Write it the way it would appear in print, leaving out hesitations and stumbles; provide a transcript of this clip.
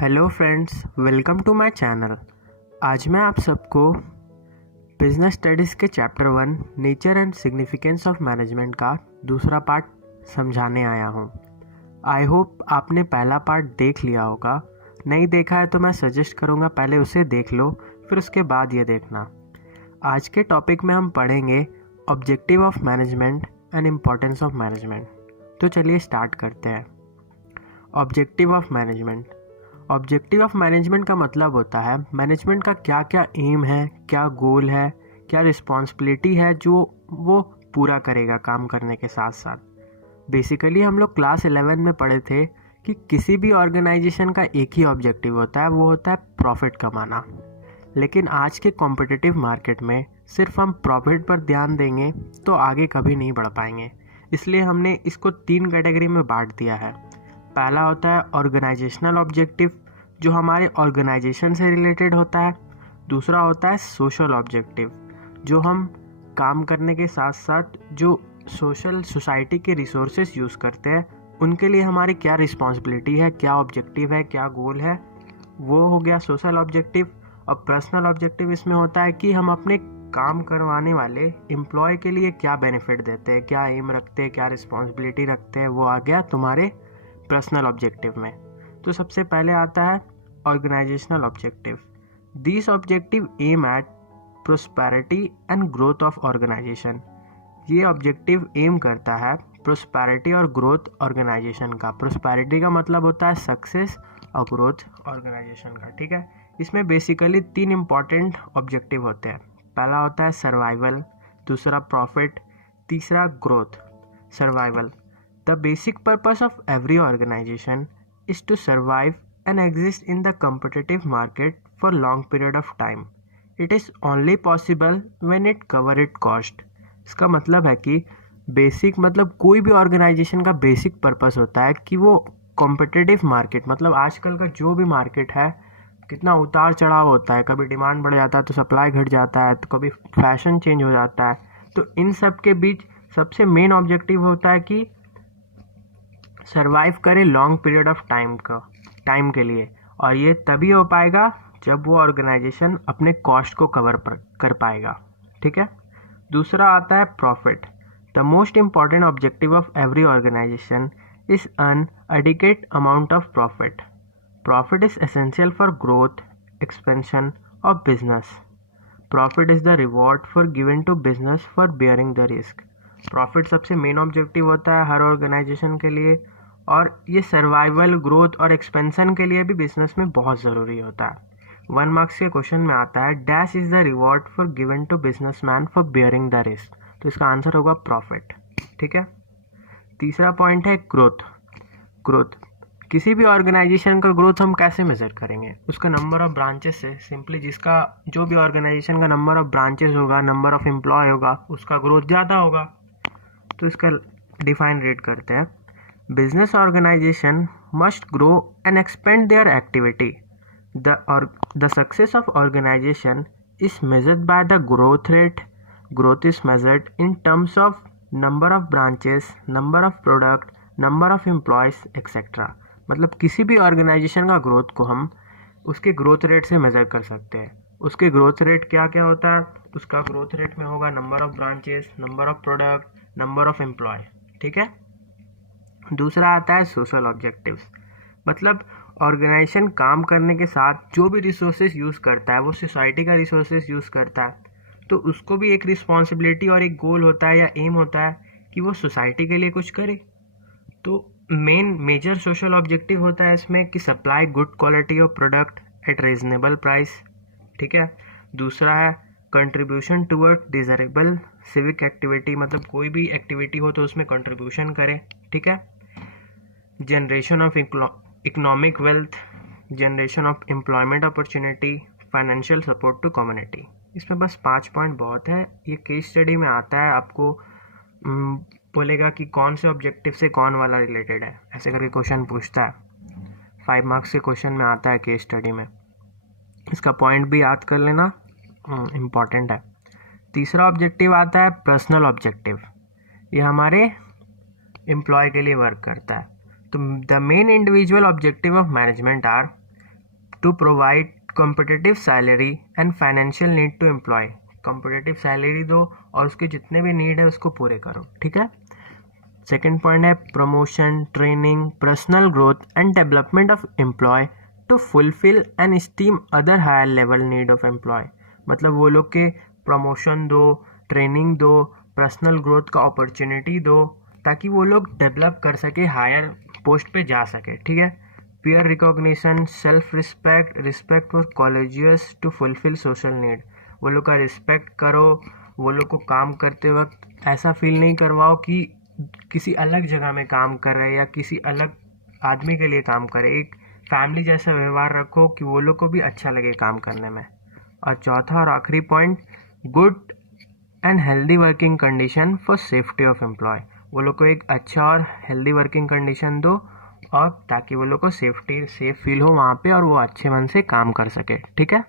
Hello friends, welcome to my channel. आज मैं आप सबको बिजनेस स्टडीज़ के chapter 1 nature and significance of management का दूसरा पार्ट समझाने आया हूँ। आई होप आपने पहला पार्ट देख लिया होगा। नहीं देखा है तो मैं सजेस्ट करूँगा पहले उसे देख लो, फिर उसके बाद ये देखना। आज के टॉपिक में हम पढ़ेंगे objective of management and importance of management. तो चलिए स्टार्ट करते हैं। Objective of management. Objective of management का मतलब होता है मैनेजमेंट का क्या क्या एम है, क्या गोल है, क्या रिस्पॉन्सिबिलिटी है जो वो पूरा करेगा काम करने के साथ साथ। बेसिकली हम लोग क्लास 11 में पढ़े थे कि किसी भी ऑर्गेनाइजेशन का एक ही ऑब्जेक्टिव होता है, वो होता है प्रॉफिट कमाना। लेकिन आज के कॉम्पिटिटिव मार्केट में सिर्फ हम प्रॉफिट पर ध्यान देंगे तो आगे कभी नहीं बढ़ पाएंगे। इसलिए हमने इसको 3 कैटेगरी में बांट दिया है। पहला होता है ऑर्गेनाइजेशनल ऑब्जेक्टिव, जो हमारे ऑर्गेनाइजेशन से रिलेटेड होता है। दूसरा होता है सोशल ऑब्जेक्टिव, जो हम काम करने के साथ साथ जो सोशल सोसाइटी के रिसोर्सेज यूज़ करते हैं उनके लिए हमारी क्या रिस्पॉन्सिबिलिटी है, क्या ऑब्जेक्टिव है, क्या गोल है, वो हो गया सोशल ऑब्जेक्टिव। और पर्सनल ऑब्जेक्टिव इसमें होता है कि हम अपने काम करवाने वाले एम्प्लॉय के लिए क्या बेनिफिट देते हैं, क्या एम रखते हैं, क्या रिस्पॉन्सिबिलिटी रखते हैं, वो आ गया तुम्हारे पर्सनल ऑब्जेक्टिव में। तो सबसे पहले आता है organisational objective. This objective aim at prosperity and growth of organisation. ये ऑब्जेक्टिव एम करता है प्रोस्पेरिटी और ग्रोथ ऑर्गेनाइजेशन का। प्रोस्पेरिटी का मतलब होता है सक्सेस और ग्रोथ ऑर्गेनाइजेशन का। ठीक है, इसमें बेसिकली 3 इम्पॉर्टेंट ऑब्जेक्टिव होते हैं। पहला होता है सर्वाइवल, दूसरा प्रॉफिट, तीसरा growth. Survival. The basic purpose of every organization is to survive and exist in the competitive market for long period of time. It is only possible when it cover its cost. इसका मतलब है कि basic मतलब कोई भी organisation का basic purpose होता है कि वो कॉम्पिटिटिव मार्केट, मतलब आजकल का जो भी मार्केट है कितना उतार चढ़ाव होता है, कभी डिमांड बढ़ जाता है तो सप्लाई घट जाता है, तो कभी फैशन चेंज हो जाता है। तो इन सब के बीच सबसे मेन ऑब्जेक्टिव होता है कि सरवाइव करे लॉन्ग पीरियड ऑफ टाइम के लिए। और ये तभी हो पाएगा जब वो ऑर्गेनाइजेशन अपने कॉस्ट को कवर कर पाएगा। ठीक है। दूसरा आता है profit. The most important objective of every organisation is earn adequate amount of profit. Profit is essential for growth, expansion of business. Profit is the reward for given to business for bearing the risk. Profit सबसे main objective होता है हर organisation के लिए, और ये survival, growth और expansion के लिए भी बिजनेस में बहुत ज़रूरी होता है। 1 मार्क्स के क्वेश्चन में आता है dash is the reward for given to businessman for bearing the risk. तो इसका आंसर होगा प्रॉफिट। ठीक है। तीसरा पॉइंट है ग्रोथ। ग्रोथ किसी भी ऑर्गेनाइजेशन का ग्रोथ हम कैसे मेजर करेंगे? उसका नंबर ऑफ ब्रांचेस से। सिंपली जिसका जो भी ऑर्गेनाइजेशन का नंबर ऑफ ब्रांचेस होगा, नंबर ऑफ एम्प्लॉय होगा, उसका ग्रोथ ज़्यादा होगा। तो इसका डिफाइन रेट करते हैं। Business organisation must grow and expand their activity. The success of organisation is measured by the growth rate. Growth is measured in terms of number of branches, number of product, number of employees etcetera. मतलब किसी भी organisation का growth को हम उसके growth rate से major कर सकते हैं। उसके ग्रोथ रेट क्या क्या होता है? उसका ग्रोथ रेट में होगा number of branches, number of product, number of employee. ठीक है। दूसरा आता है सोशल ऑब्जेक्टिव्स। मतलब ऑर्गेनाइजेशन काम करने के साथ जो भी रिसोर्सेज यूज़ करता है वो सोसाइटी का रिसोर्सेज यूज़ करता है, तो उसको भी एक रिस्पॉन्सिबिलिटी और एक गोल होता है या एम होता है कि वो सोसाइटी के लिए कुछ करे। तो मेजर सोशल ऑब्जेक्टिव होता है इसमें कि supply good quality of product at reasonable price. ठीक है। दूसरा है contribution toward desirable civic activity, मतलब कोई भी एक्टिविटी हो तो उसमें कंट्रीब्यूशन करें। ठीक है। Generation of economic wealth, generation of employment opportunity, financial support to community. इसमें बस 5 पॉइंट बहुत है। ये केस स्टडी में आता है, आपको बोलेगा कि कौन से ऑब्जेक्टिव से कौन वाला रिलेटेड है, ऐसे करके क्वेश्चन पूछता है। 5 मार्क्स के क्वेश्चन में आता है केस स्टडी में। इसका पॉइंट भी याद कर लेना, इम्पॉर्टेंट है। तीसरा ऑब्जेक्टिव आता है पर्सनल ऑब्जेक्टिव। ये हमारे एम्प्लॉय के लिए वर्क करता है। तो the main individual objective of management are to provide competitive salary and financial need to employee, competitive salary दो और उसके जितने भी नीड है उसको पूरे करो, ठीक है। सेकेंड पॉइंट है promotion, training, personal growth and development of employee to fulfil and esteem other higher level need of employee, मतलब वो लोग के प्रमोशन दो, ट्रेनिंग दो, पर्सनल ग्रोथ का अपॉर्चुनिटी दो, ताकि वो लोग डेवलप कर सके, हायर पोस्ट पे जा सके, ठीक है। Peer recognition, self respect, respect for colleagues to fulfil social need, वो लोग का रिस्पेक्ट करो, वो लोग को काम करते वक्त ऐसा फील नहीं करवाओ कि किसी अलग जगह में काम कर रहे हैं या किसी अलग आदमी के लिए काम करे, एक फैमिली जैसा व्यवहार रखो कि वो लोग को भी अच्छा लगे काम करने में। और चौथा और आखिरी point, good and healthy working condition for safety of employee, वो लोग को एक अच्छा और हेल्दी वर्किंग कंडीशन दो और ताकि वो लोग को सेफ फील हो वहाँ पे और वो अच्छे मन से काम कर सके, ठीक है।